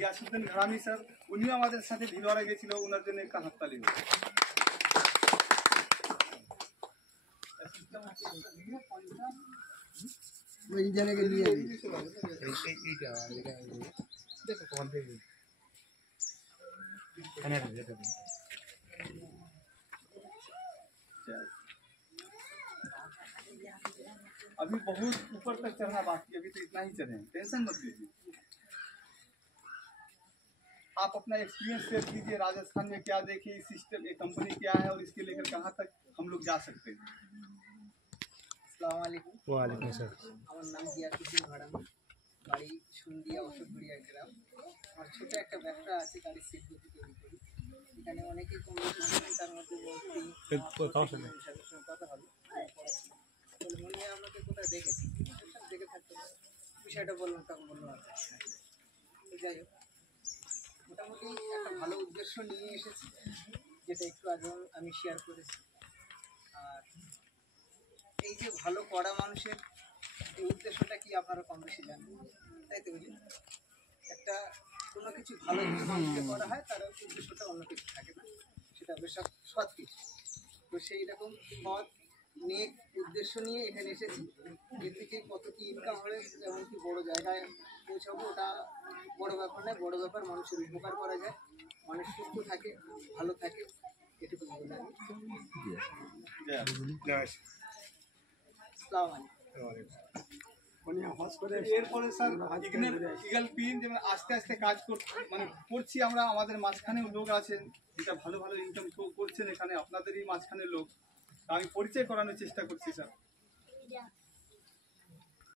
গিয়াসউদ্দিন ঘরামি sir, উনিও আমাদের সাথে ভিলওয়ারা গেছিল, ওনার জন্য একটা হাততালি হোক। अभी बहुत ऊपर तक चढ़ना बाकी, अभी तो इतना ही चढ़े, टेंशन मत लीजिए। आप अपना एक्सपीरियंस शेयर कीजिए, राजस्थान में क्या देखे, इस सिस्टम, ये कंपनी क्या है और इसके लेकर कहाँ तक हम लोग जा सकते हैं। আসসালামু আলাইকুম। ওয়ালাইকুম আসসালাম। আমার নাম গিয়াসউদ্দিন ঘরামি, বাড়ি সুন্দিয়া অশোকগুড়িয়া গ্রাম। আমার ছোটো একটা ব্যবসা আছে, গাড়ির সিট গতি তৈরি করি। এখানে অনেকেই কম বেশি জানেন, তার মধ্যে কথা হলো মনে হয় আপনাকে কোথায় দেখেছি, দেখে থাকতে বিষয়টা বললাম, তখন বললাম আচ্ছা। যাই হোক, মোটামুটি একটা ভালো উদ্দেশ্য নিয়ে এসেছি, যেটা একটু আগে আমি শেয়ার করেছি। আর এই যে ভালো করা মানুষের এই উদ্দেশ্যটা কি আপনারা কম বেশি জানেন, তাই তো বুঝি? একটা কোনো কিছু ভালো যদি মানুষকে করা হয়, তার উদ্দেশ্যটা অন্য কিছু থাকে না, সেটা বেশ সৎ কিছু। তো সেই রকম সৎ নেক উদ্দেশ্য নিয়ে এখানে এসেছি। এর থেকে কত কি ইনকাম হবে, এমনকি বড় জায়গায় পৌঁছাবো, ওটা বড় ব্যাপার নয়। বড় ব্যাপার মানুষের উপকার করা যায়, মানুষ সুস্থ থাকে, ভালো থাকে, এটুকু বলে আমি। এরপরে স্যার ইগল পিন যেমন আস্তে আস্তে কাজ মানে করছি আমরা, আমাদের মাঝখানেও লোক আছেন যেটা ভালো ভালো ইনকাম করছেন এখানে, আপনাদেরই মাঝখানে লোক, আমি পরিচয় করানোর চেষ্টা করছি স্যার।